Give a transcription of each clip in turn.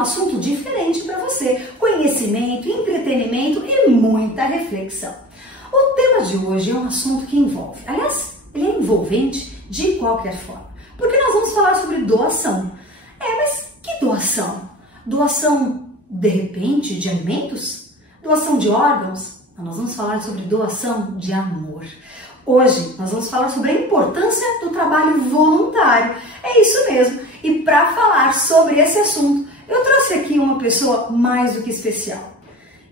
assunto diferente para você. Conhecimento, entretenimento e muita reflexão. O tema de hoje é um assunto que envolve, aliás, ele é envolvente de qualquer forma, porque nós vamos falar sobre doação. Mas que doação? Doação, de repente, de alimentos? Doação de órgãos? Nós vamos falar sobre doação de amor. Hoje nós vamos falar sobre a importância do trabalho voluntário. É isso mesmo. E para falar sobre esse assunto, eu trouxe aqui uma pessoa mais do que especial.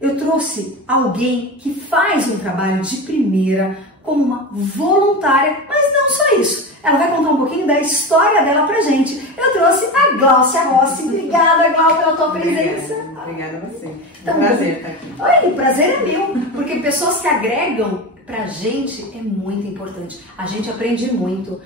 Eu trouxe alguém que faz um trabalho de primeira como uma voluntária, mas não só isso. Ela vai contar um pouquinho da história dela pra gente. Eu trouxe a Gláucia Rossi. Obrigada, Gláucia, pela tua presença. Obrigada a você. Então, prazer estar aqui. Oi, o prazer é meu, porque pessoas que agregam pra gente é muito importante. A gente aprende muito.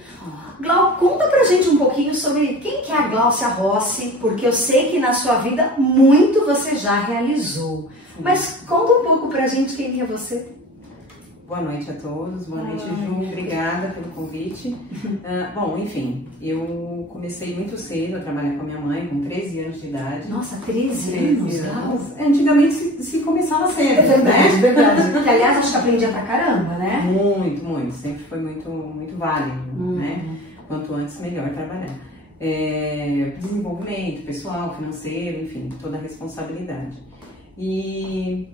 Glau, conta pra gente um pouquinho sobre quem que é a Gláucia Rossi, porque eu sei que na sua vida muito você já realizou. Sim. Mas conta um pouco pra gente quem que é você. Boa noite a todos, boa noite, Ju, obrigada pelo convite. Bom, enfim, eu comecei muito cedo a trabalhar com a minha mãe, com 13 anos de idade. Nossa, 13 anos? Antigamente se começava cedo, é verdade, né? É verdade, porque aliás acho que aprendia pra caramba, né? Muito, muito, sempre foi muito válido, né? Quanto antes, melhor trabalhar. Desenvolvimento pessoal, financeiro, enfim, toda a responsabilidade. E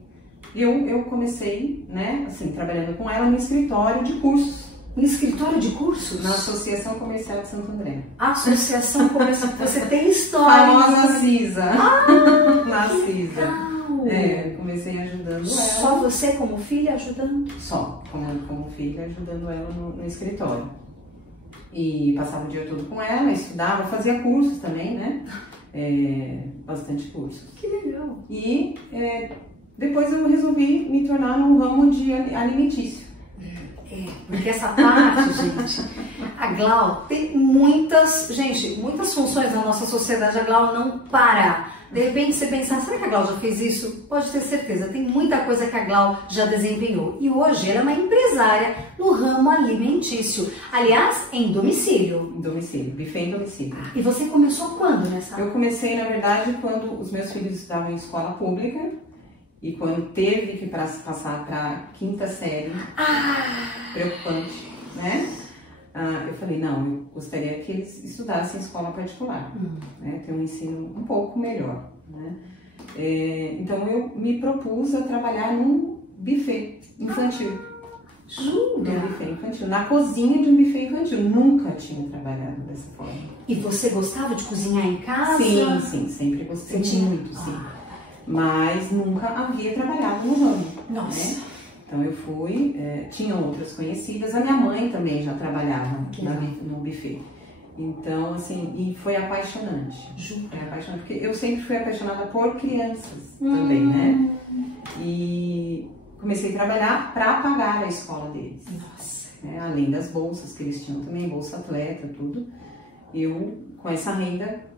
eu comecei, né, assim, trabalhando com ela no escritório de cursos. No escritório de cursos? Na Associação Comercial de Santo André. Associação Comercial, você tem história. Famosa CISA. Na CISA. Comecei ajudando ela. Só você como filha ajudando? Só, como filha ajudando ela no escritório. E passava o dia todo com ela, estudava, fazia cursos também, né? Bastante cursos. Que legal. E depois eu resolvi me tornar num ramo de alimentício. Porque essa parte, gente, a Glau tem muitas funções na nossa sociedade. A Glau não para. De repente você pensa, será que a Glau já fez isso? Pode ter certeza, tem muita coisa que a Glau já desempenhou. E hoje ela é uma empresária no ramo alimentício. Aliás, em domicílio. Em domicílio, buffet em domicílio. E você começou quando nessa? Eu comecei, na verdade, quando os meus filhos estudavam em escola pública. E quando teve que passar para a 5ª série, preocupante, né? Eu falei, não, eu gostaria que eles estudassem em escola particular, né? Ter um ensino um pouco melhor, né? Então eu me propus a trabalhar num buffet infantil. Jura? Um buffet infantil, na cozinha de um buffet infantil. Nunca tinha trabalhado dessa forma. E você gostava de cozinhar em casa? Sim, sempre gostei muito, sim. Mas nunca havia trabalhado no ramo. Nossa! Né? Então eu fui, tinham outras conhecidas, a minha mãe também já trabalhava no buffet. Então, assim, e foi apaixonante. Foi apaixonante, porque eu sempre fui apaixonada por crianças também, né? E comecei a trabalhar para pagar a escola deles. Nossa! Além das bolsas que eles tinham também, bolsa atleta, tudo. Eu, com essa renda,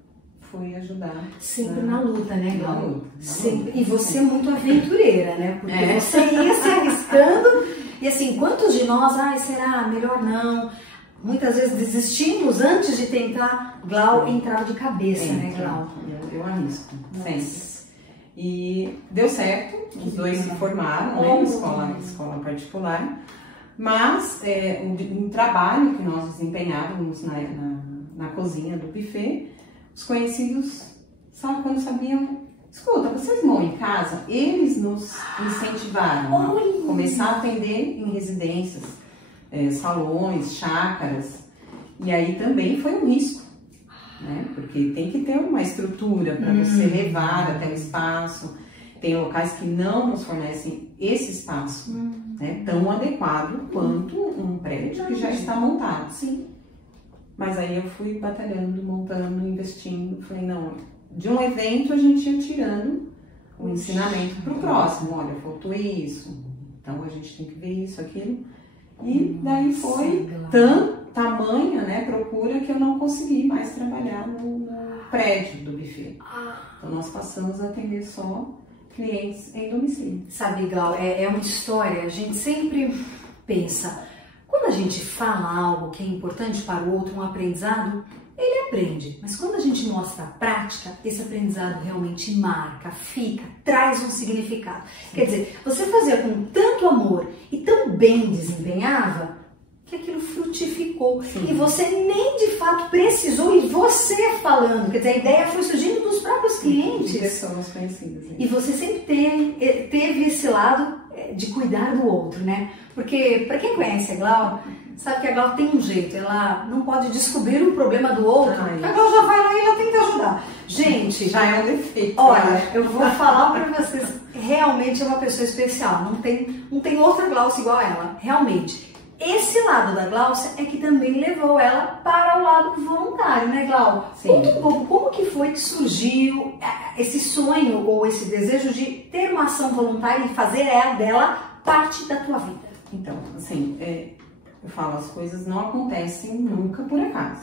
fui ajudar. Sempre na luta, né, Glau? Na luta. Sempre. E você é muito aventureira, né? Porque você ia se arriscando. E assim, quantos de nós, será? Melhor não. Muitas vezes desistimos antes de tentar. Glau entrava de cabeça, né, Glau? Eu arrisco, sempre. E deu certo, os dois se formaram, né, em escola particular. Mas um trabalho que nós desempenhávamos na cozinha do buffet, os conhecidos, sabe, quando sabiam, escuta, vocês vão em casa? Eles nos incentivaram a começar a atender em residências, salões, chácaras. E aí também foi um risco, né? Porque tem que ter uma estrutura para você levar até o espaço. Tem locais que não nos fornecem esse espaço, né, tão adequado quanto um prédio que já está montado. Sim. Mas aí eu fui batalhando, montando, investindo. Falei, não, de um evento a gente ia tirando o ensinamento para o próximo. Olha, faltou isso, então a gente tem que ver isso, aquilo. E daí foi tamanha, né, procura, que eu não consegui mais trabalhar no prédio do buffet. Então nós passamos a atender só clientes em domicílio. Sabe, Glau, é uma história, a gente sempre pensa, quando a gente fala algo que é importante para o outro, um aprendizado, ele aprende, mas quando a gente mostra a prática, esse aprendizado realmente marca, fica, traz um significado. Quer dizer, você fazia com tanto amor e tão bem desempenhava, que aquilo frutificou. Sim. E você nem de fato precisou, e você falando, quer dizer, a ideia foi surgindo dos próprios clientes. De pessoas conhecidas. E você sempre teve esse lado de cuidar do outro, né? Porque, para quem conhece a Glau, sabe que a Glau tem um jeito, ela não pode descobrir o problema do outro, a Glau já vai lá e ela tenta ajudar. Gente, já é um defeito. Olha, eu vou falar para vocês, realmente é uma pessoa especial, não tem outra Glaucia igual a ela, realmente. Esse lado da Glaucia é que também levou ela para o lado voluntário, né, Glau? Sim. Conta um pouco, como que foi que surgiu esse sonho ou esse desejo de ter uma ação voluntária e fazer dela parte da tua vida? Então, assim, eu falo, as coisas não acontecem nunca por acaso.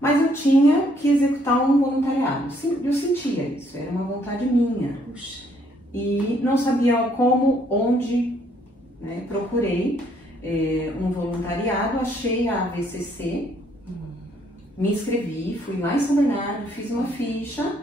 Mas eu tinha que executar um voluntariado. Eu sentia isso, era uma vontade minha. Puxa. E não sabia como, onde, né, procurei um voluntariado, achei a AVCC, me inscrevi, fui lá em São Bernardo, fiz uma ficha,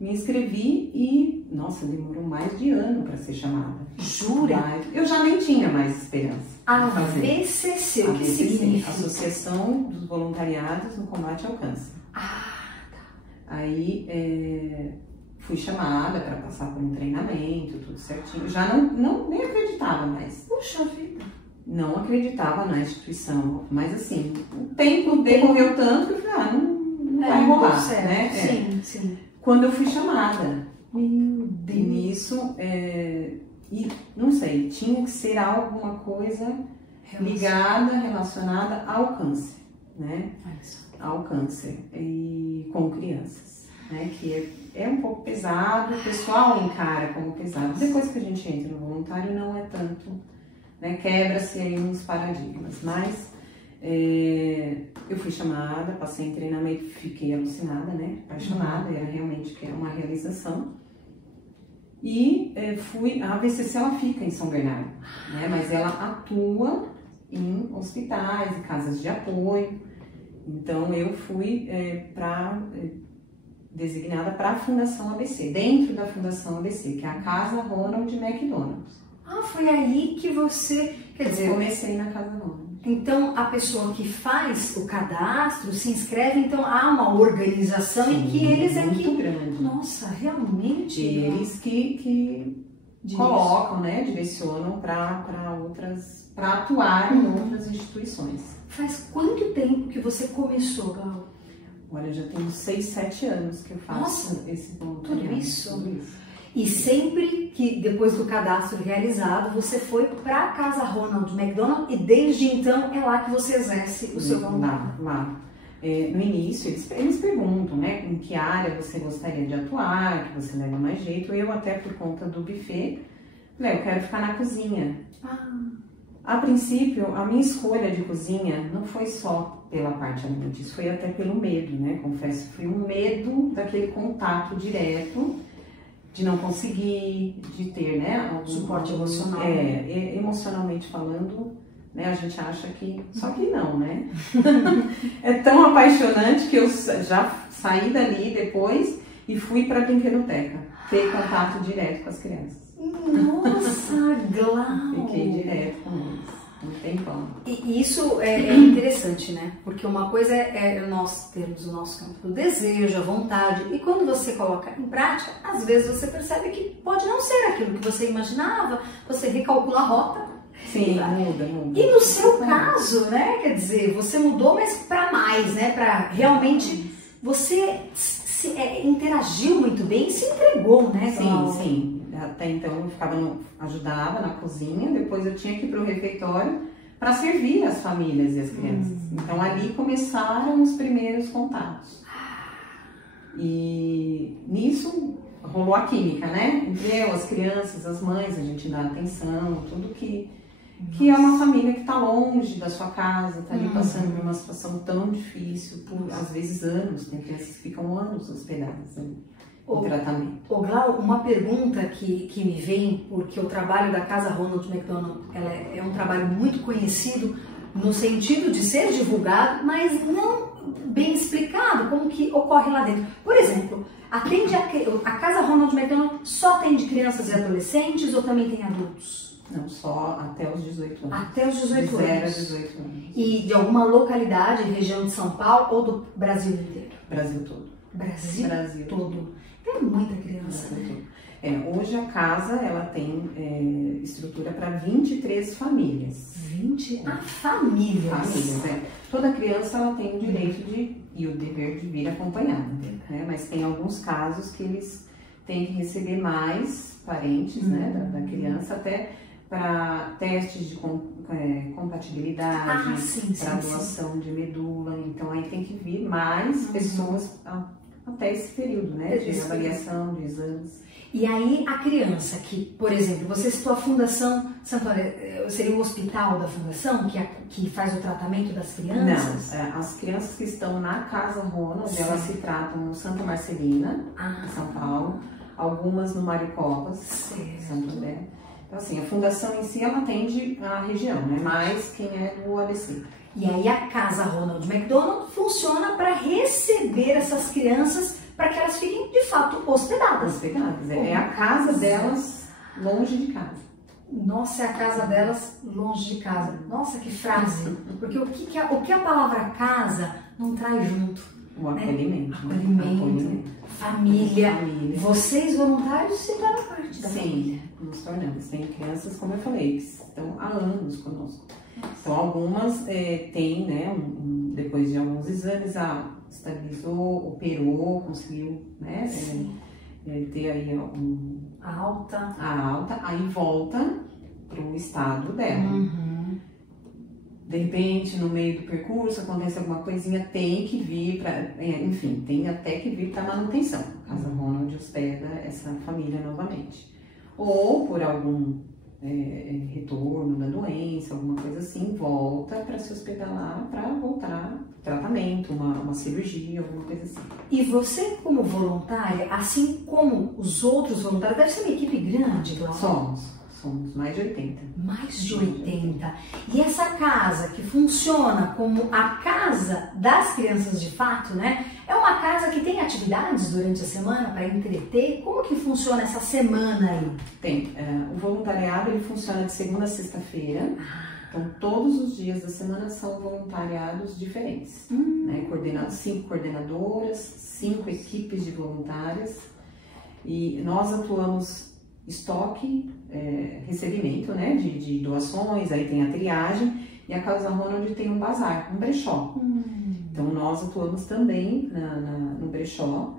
me inscrevi e, nossa, demorou mais de ano para ser chamada. Jura? Eu já nem tinha mais esperança. AVCC, o que significa? Associação dos Voluntariados no Combate ao Câncer. Ah, tá. Aí fui chamada para passar por um treinamento, tudo certinho. Já nem acreditava mais. Puxa vida. Não acreditava na instituição, mas assim, o tempo decorreu tanto que eu falei, não vai rolar, né? Sim, sim. Quando eu fui chamada, meu Deus. E nisso, e não sei, tinha que ser alguma coisa relacionada ao câncer, né? Ao câncer e com crianças, né? Que é um pouco pesado, o pessoal encara como pesado. Depois que a gente entra no voluntário, não é tanto, né? Quebra-se aí uns paradigmas, mas eu fui chamada, passei em treinamento, fiquei alucinada, né? Apaixonada, era realmente que era uma realização. E a AVCC ela fica em São Bernardo, né? Mas ela atua em hospitais, em casas de apoio. Então eu fui designada para a Fundação ABC, dentro da Fundação ABC, que é a Casa Ronald McDonald. Ah, foi aí que você, quer dizer, eu comecei na Casa Ronald. Então a pessoa que faz o cadastro se inscreve, então há uma organização. Sim, e que eles muito grande. Nossa, realmente. Eles que colocam, né, direcionam para atuar em outras instituições. Faz quanto tempo que você começou, Glau? Olha, já tenho 6, 7 anos que eu faço esse voluntariado. Tudo isso? E sempre que, depois do cadastro realizado, você foi para a Casa Ronald McDonald e desde então é lá que você exerce o seu voluntariado? Lá. No início, eles perguntam, né, em que área você gostaria de atuar, que você leva mais jeito. Eu, até por conta do buffet, falei, eu quero ficar na cozinha. A princípio, a minha escolha de cozinha não foi só pela parte alimentícia, foi até pelo medo, né? Confesso, foi um medo daquele contato direto, de não conseguir, de ter, né, algum suporte emocional. Emocionalmente falando, né, a gente acha que... Só que não, né? É tão apaixonante que eu já saí dali depois e fui para a brinquedoteca, ter contato direto com as crianças. Nossa, Glau! Fiquei direto com eles. Um tempão. E isso é interessante, né? Porque uma coisa é nós termos o nosso campo do desejo, a vontade, e quando você coloca em prática, às vezes você percebe que pode não ser aquilo que você imaginava, você recalcula a rota. Sim, muda. E no seu caso, né? Quer dizer, você mudou, mas para mais, né? Para realmente você interagiu muito bem e se entregou, né? Sim. Até então eu ajudava na cozinha, depois eu tinha que ir para o refeitório para servir as famílias e as crianças. Então ali começaram os primeiros contatos. E nisso rolou a química, né? Entre eu, as crianças, as mães, a gente dá atenção, tudo que é uma família que está longe da sua casa, está ali passando por uma situação tão difícil, por às vezes anos, tem crianças que ficam anos hospedadas ali. Tratamento. Glau, uma pergunta que me vem, porque o trabalho da Casa Ronald McDonald é um trabalho muito conhecido no sentido de ser divulgado, mas não bem explicado como que ocorre lá dentro. Por exemplo, atende a Casa Ronald McDonald só atende crianças e adolescentes ou também tem adultos? Não, só até os 18 anos. Até os 18 anos. 0 a 18 anos. E de alguma localidade, região de São Paulo ou do Brasil inteiro? Brasil todo. Brasil todo. Tem muita criança, né? Hoje a casa ela tem estrutura para 23 famílias. 20 famílias. Famílias, Toda criança ela tem o direito e o dever de vir acompanhada, né? Mas tem alguns casos que eles têm que receber mais parentes, né, da criança, até para testes de compatibilidade, para doação de medula. Então aí tem que vir mais pessoas até esse período, né, de avaliação, de exames. E aí a criança que, por exemplo, você citou a Fundação Santuário, seria o hospital da Fundação que faz o tratamento das crianças? Não, as crianças que estão na Casa Ronald, elas se tratam no Santa Marcelina, em São Paulo, algumas no Mário Covas, Santo André. Então assim, a Fundação em si, ela atende a região, né, mais quem é do ABC. E aí a Casa Ronald McDonald funciona para receber essas crianças para que elas fiquem, de fato, hospedadas. É a casa delas longe de casa. Nossa, é a casa delas longe de casa. Nossa, que frase! Porque o que a palavra casa não traz junto? O acolhimento. Acolhimento, família. Vocês, voluntários, se tornam parte da família. Sim, nos tornamos. Tem crianças, como eu falei, que estão há anos conosco. Então, algumas têm, né, depois de alguns exames, estabilizou, operou, conseguiu, né, ter aí a alta, aí volta para o estado dela. De repente, no meio do percurso, acontece alguma coisinha, tem que vir para, enfim, tem até que vir para manutenção. A Casa Ronald hospeda essa família novamente. Ou por algum retorno da doença, alguma coisa assim, volta para se hospedar lá para voltar tratamento, uma cirurgia, alguma coisa assim. E você, como voluntária, assim como os outros voluntários, deve ser uma equipe grande, Glaucia? Somos mais de 80. Mais de 80. E essa casa que funciona como a casa das crianças de fato, né? É uma casa que tem atividades durante a semana para entreter? Como que funciona essa semana aí? Tem. O voluntariado ele funciona de segunda a sexta-feira. Então, todos os dias da semana são voluntariados diferentes. Né? 5 coordenadoras, 5 equipes de voluntárias. E nós atuamos estoque, recebimento, né, de doações, aí tem a triagem, e a Casa Ronald tem um bazar, um brechó. Então nós atuamos também no brechó,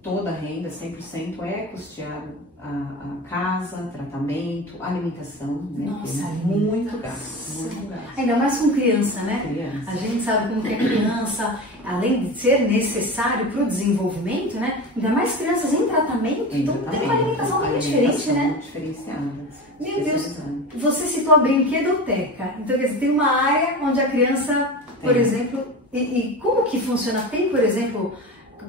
toda a renda, 100% é custeado a casa, tratamento, alimentação, né? Nossa, muito gasto. Ainda mais com criança, né? Criança. A gente sabe como que a criança, além de ser necessário para o desenvolvimento, né? Ainda mais crianças em tratamento, então tem uma alimentação bem diferente, né? Diferenciada. Meu Deus, você citou a brinquedoteca, então quer dizer, tem uma área onde a criança, por exemplo, e como que funciona? Tem, por exemplo,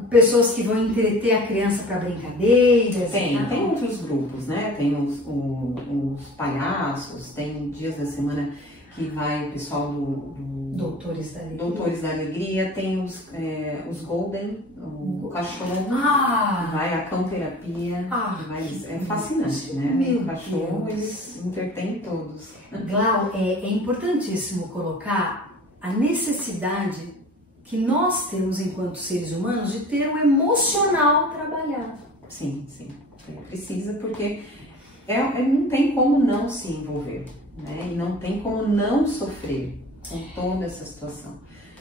pessoas que vão entreter a criança para brincadeiras? Tem outros grupos, né? Tem os palhaços, tem dias da semana que vai o pessoal do Doutores da Alegria. Doutores da Alegria, tem os Golden, o cachorro, vai a cão-terapia, é fascinante, né? Meu o cachorro, Deus. Eles entretêm todos. Glau, é importantíssimo colocar a necessidade que nós temos enquanto seres humanos de ter um emocional trabalhado. Sim. Precisa, porque não tem como não se envolver, né? E não tem como não sofrer com toda essa situação.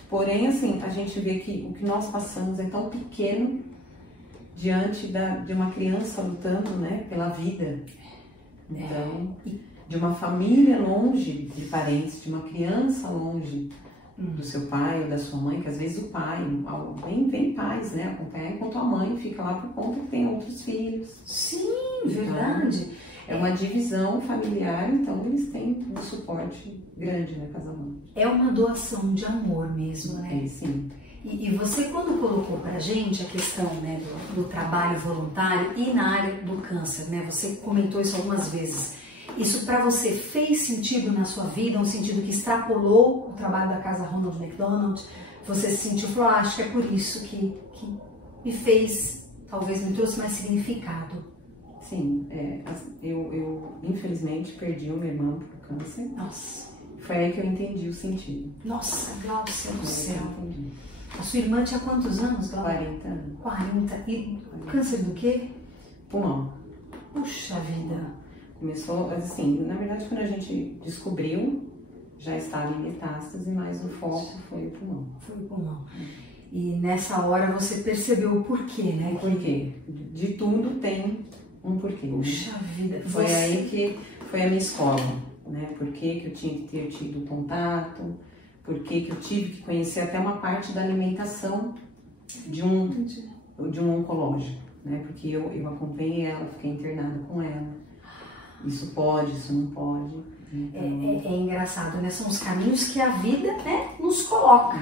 Porém, assim, a gente vê que o que nós passamos é tão pequeno diante de uma criança lutando, né, pela vida. Então, de uma família longe de parentes, de uma criança longe do seu pai ou da sua mãe, que às vezes o pai, vem pais, né, acompanhar, enquanto a mãe fica lá por conta que tem outros filhos. Sim, verdade. É uma divisão familiar, então eles têm um suporte grande na Casa Ronald. É uma doação de amor mesmo, né? Sim. E você, quando colocou pra gente a questão, né, do trabalho voluntário e na área do câncer, né, você comentou isso algumas vezes. Isso para você fez sentido na sua vida, um sentido que extrapolou o trabalho da Casa Ronald McDonald? você se sentiu, falou, acho que é por isso que me fez, talvez me trouxe mais significado. Sim, eu infelizmente perdi uma irmã por câncer. Nossa. Foi aí que eu entendi o sentido. Nossa, Glaucia do céu. A sua irmã tinha quantos anos, Glaucia? 40 anos. 40. E câncer do quê? Pulmão. Puxa vida. Começou, assim, na verdade quando a gente descobriu, já estava em metástase, mas o foco foi o pulmão. Foi o pulmão. E nessa hora você percebeu o porquê, né? O porquê. De tudo tem um porquê. Puxa vida. Foi aí que foi a minha escola, né? Por que eu tinha que ter tido contato, por que eu tive que conhecer até uma parte da alimentação de um oncológico, né? Porque eu acompanhei ela, fiquei internada com ela. Isso pode, isso não pode. Então... É engraçado, né? São os caminhos que a vida, né, nos coloca.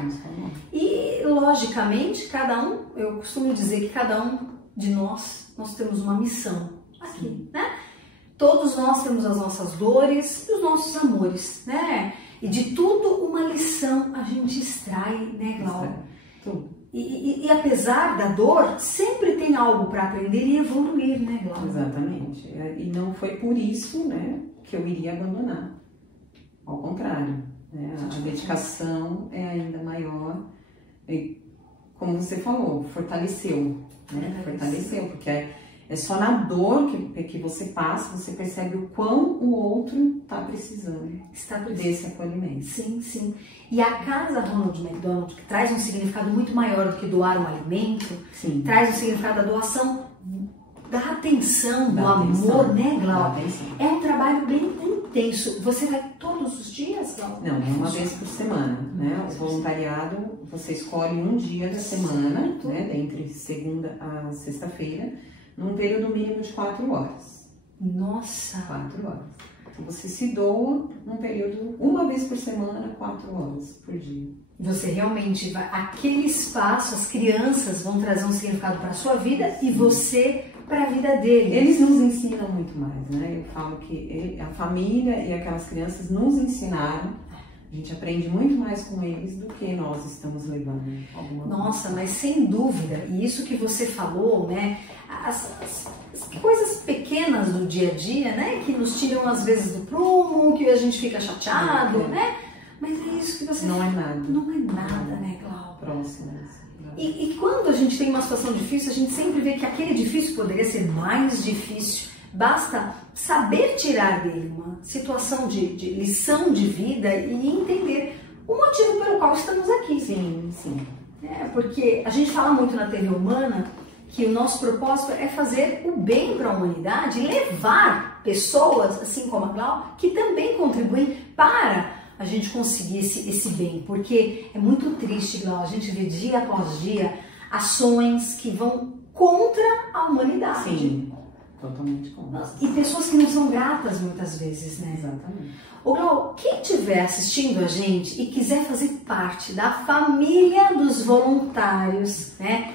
E, logicamente, cada um, eu costumo dizer que cada um de nós temos uma missão aqui, né? Todos nós temos as nossas dores e os nossos amores, né? E de tudo uma lição a gente extrai, né, Glaucia? Tudo. E apesar da dor, sempre tem algo para aprender e evoluir, né, Glaucia? Exatamente. E não foi por isso, né, que eu iria abandonar. Ao contrário, né? A dedicação é ainda maior. E, como você falou, fortaleceu, né? Fortaleceu, porque é só na dor que você passa, você percebe o quão o outro está precisando desse acolhimento. Sim, sim. E a casa Ronald McDonald, que traz um significado muito maior do que doar um alimento, sim, traz o significado da doação, da atenção, do amor, né, Glaucia? É um trabalho bem intenso. Você vai todos os dias, Glaucia? Não, é uma vez por semana, né? O voluntariado, você escolhe um dia da semana, né? Entre segunda a sexta-feira, num período mínimo de 4 horas. Nossa! 4 horas. Então você se doa num período, uma vez por semana, 4 horas por dia. Você realmente vai, aquele espaço, as crianças vão trazer um significado para a sua vida e você para a vida deles. Eles nos ensinam muito mais, né? Eu falo que a família e aquelas crianças nos ensinaram. A gente aprende muito mais com eles do que nós estamos levando alguma coisa. Nossa, mas sem dúvida, e isso que você falou, né? As coisas pequenas do dia a dia, né? Que nos tiram às vezes do prumo, que a gente fica chateado, né? Mas é isso que você... Não é nada. Não é nada, né, Glaucia? Próximo. E quando a gente tem uma situação difícil, a gente sempre vê que aquele difícil poderia ser mais difícil. Basta saber tirar dele uma situação de lição de vida e entender o motivo pelo qual estamos aqui. Sim, sim. Porque a gente fala muito na TV Humana que o nosso propósito é fazer o bem para a humanidade e levar pessoas, assim como a Glaucia, que também contribuem para a gente conseguir esse bem. Porque é muito triste, Glaucia, a gente vê dia após dia ações que vão contra a humanidade. Sim. Totalmente contra. E pessoas que não são gratas muitas vezes, né? Exatamente. Ô Glau, quem estiver assistindo a gente e quiser fazer parte da família dos voluntários, né?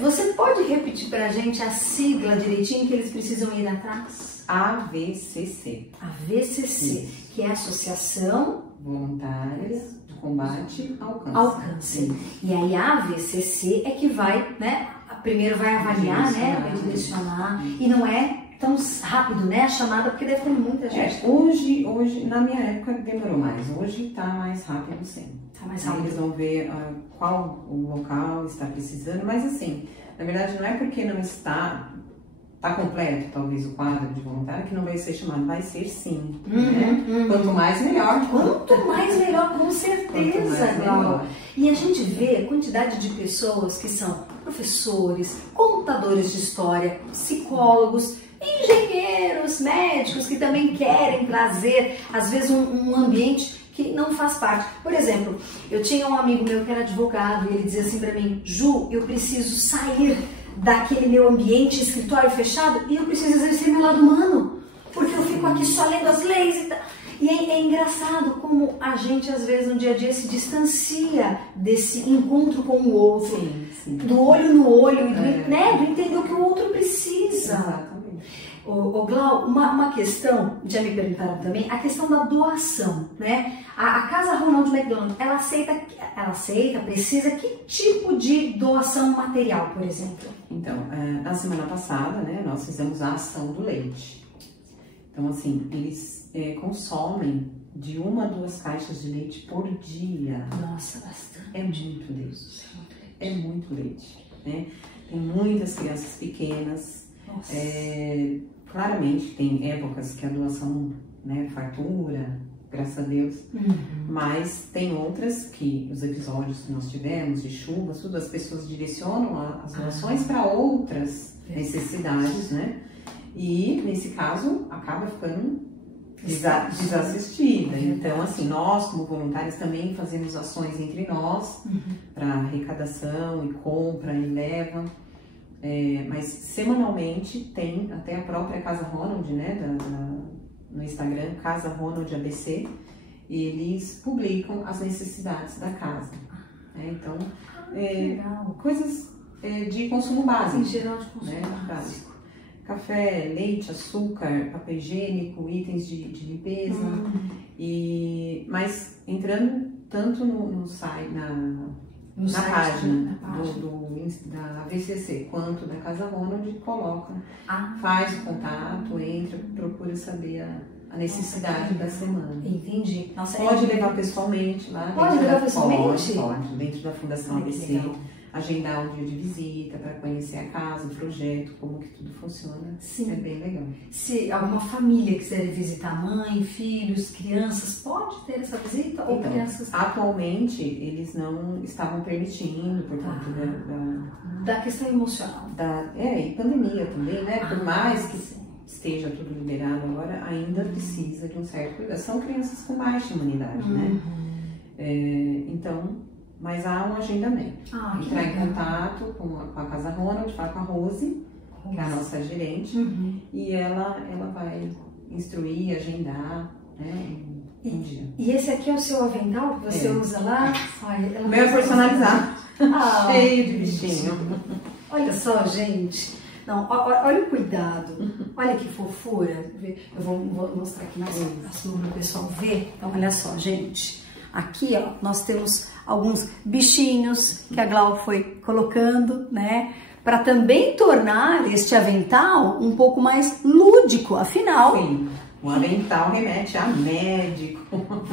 Você pode repetir pra gente a sigla direitinho que eles precisam ir atrás? AVCC. AVCC, que é a Associação Voluntárias do Combate ao Câncer. Ao Câncer. E aí a AVCC é que vai, né? Primeiro vai avaliar, né? Vai direcionar. E não é tão rápido, né? A chamada, porque deve ter muita gente. Hoje, na minha época, demorou mais. Hoje tá mais rápido, sim. Tá mais rápido. Eles vão ver qual o local está precisando. Mas assim, na verdade, não é porque não está completo, talvez, o quadro de voluntário, que não vai ser chamado. Vai ser sim. Né? Quanto mais, melhor. Quanto mais, melhor, com certeza, Glaucia. E a gente vê a quantidade de pessoas que são professores, contadores de história, psicólogos, engenheiros, médicos, que também querem trazer, às vezes, um ambiente que não faz parte. Por exemplo, eu tinha um amigo meu que era advogado e ele dizia assim pra mim: Ju, eu preciso sair daquele meu ambiente, escritório fechado, e eu preciso exercer meu lado humano, porque eu fico aqui só lendo as leis e tal. E é engraçado como a gente, às vezes, no dia a dia se distancia desse encontro com o outro, sim. Do olho no olho, e do entender o que o outro precisa. Exatamente. Ô Glau, uma questão, já me perguntaram também, a questão da doação, né? A Casa Ronald McDonald, ela aceita, precisa que tipo de doação material, por exemplo? Então, na semana passada, né, nós fizemos a ação do leite. Então, assim, eles consomem de 1 a 2 caixas de leite por dia. Nossa, bastante. É muito leite. É muito leite, né? Tem muitas crianças pequenas. Nossa. Claramente tem épocas que a doação, né, fartura, graças a Deus, mas tem outras que os episódios que nós tivemos de chuvas, tudo, as pessoas direcionam as doações para outras necessidades, né? E nesse caso acaba ficando desassistida. Então, assim, nós como voluntários também fazemos ações entre nós para arrecadação e compra e leva. Mas semanalmente tem até a própria Casa Ronald, né, no Instagram, Casa Ronald ABC, e eles publicam as necessidades da casa. Então, coisas de consumo básico. Em geral, de consumo básico. Café, leite, açúcar, papel higiênico, itens de limpeza. Mas entrando tanto no site, na página da VCC quanto da Casa Ronald, coloca, faz o contato, entra, procura saber a necessidade da semana. Entendi. Nossa, pode levar pessoalmente lá. Pode levar pessoalmente? Pode, dentro da Fundação ABC. Agendar um dia de visita para conhecer a casa, o projeto, como que tudo funciona. Sim. É bem legal. Se alguma família quiser visitar mãe, filhos, crianças, pode ter essa visita? Ou então, crianças... Atualmente, eles não estavam permitindo por conta da questão emocional. E pandemia também, né? Por mais que esteja tudo liberado agora, ainda precisa de um certo cuidado. São crianças com baixa imunidade, né? Então... Mas há um agendamento. Entrar em contato com a Casa Ronald, falar com a Rose, que é a nossa gerente, e ela vai instruir, agendar, né, um dia. E esse aqui é o seu avental que você usa lá? O meu é personalizado, cheio de bichinho. Olha só, gente. Não, olha o cuidado. Olha que fofura. Eu vou mostrar aqui mais próximo para o pessoal ver. Então, olha só, gente. Aqui, ó, nós temos alguns bichinhos que a Glau foi colocando, né? Para também tornar este avental um pouco mais lúdico, afinal. Sim, o avental remete a médico.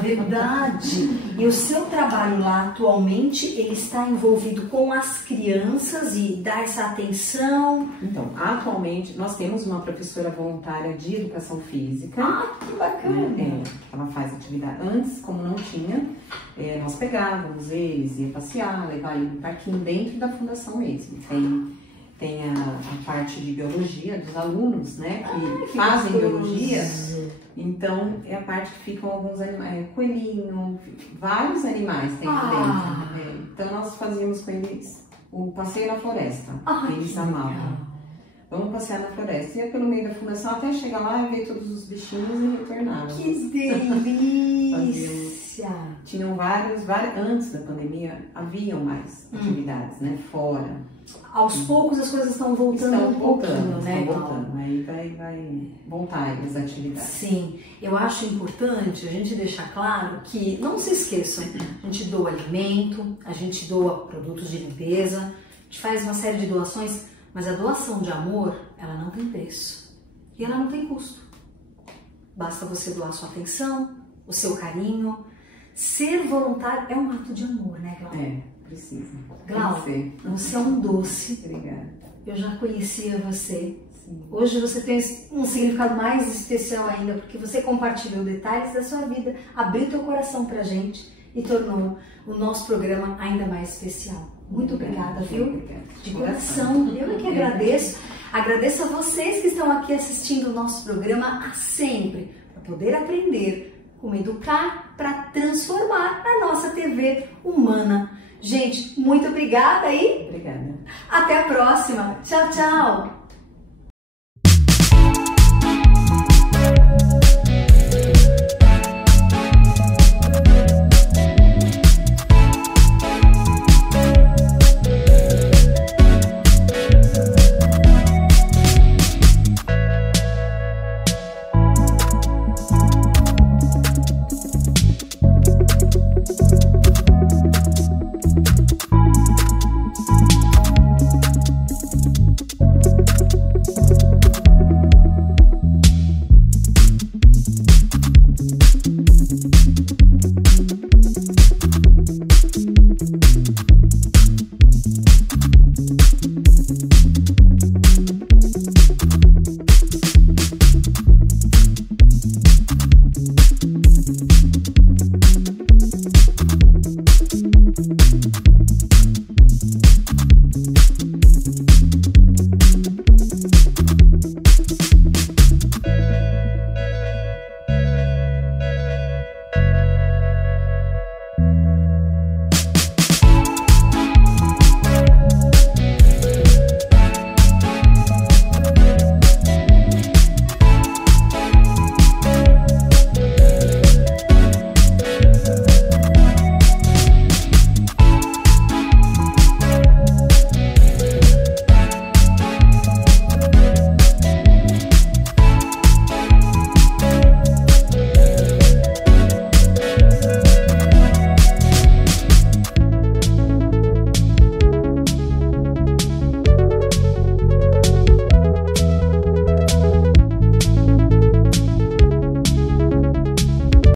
Verdade. E o seu trabalho lá atualmente, ele está envolvido com as crianças e dá essa atenção? Então, atualmente nós temos uma professora voluntária de educação física. Que bacana! Ela faz atividade. Antes, como não tinha, nós pegávamos eles, ia passear, levar ele no parquinho dentro da fundação mesmo. Tem a parte de biologia dos alunos, né, que fazem biologia. Então, é a parte que ficam alguns animais, coelhinho, vários animais tem dentro. Então, nós fazíamos com eles o passeio na floresta. Eles amavam. Vamos passear na floresta. Ia pelo meio da fundação até chegar lá e ver todos os bichinhos e retornar. Que delícia! Tinham vários, antes da pandemia, haviam mais atividades, né, fora. Aos poucos as coisas estão voltando um pouquinho, né? Estão voltando, aí vai voltar as atividades. Sim, eu acho importante a gente deixar claro que, não se esqueçam, a gente doa alimento, a gente doa produtos de limpeza, a gente faz uma série de doações, mas a doação de amor, ela não tem preço e ela não tem custo. Basta você doar sua atenção, o seu carinho. Ser voluntário é um ato de amor, né, Glau? Precisa. Glau, você é um doce. Obrigada. Eu já conhecia você. Sim. Hoje você tem um significado mais especial ainda, porque você compartilhou detalhes da sua vida, abriu teu coração pra gente e tornou o nosso programa ainda mais especial. Muito obrigada, viu? Obrigada. De coração. Eu é que agradeço. Agradeço a vocês que estão aqui assistindo o nosso programa sempre, para poder aprender como educar para transformar a nossa TV humana. Gente, muito obrigada e obrigada. Até a próxima. Tchau, tchau.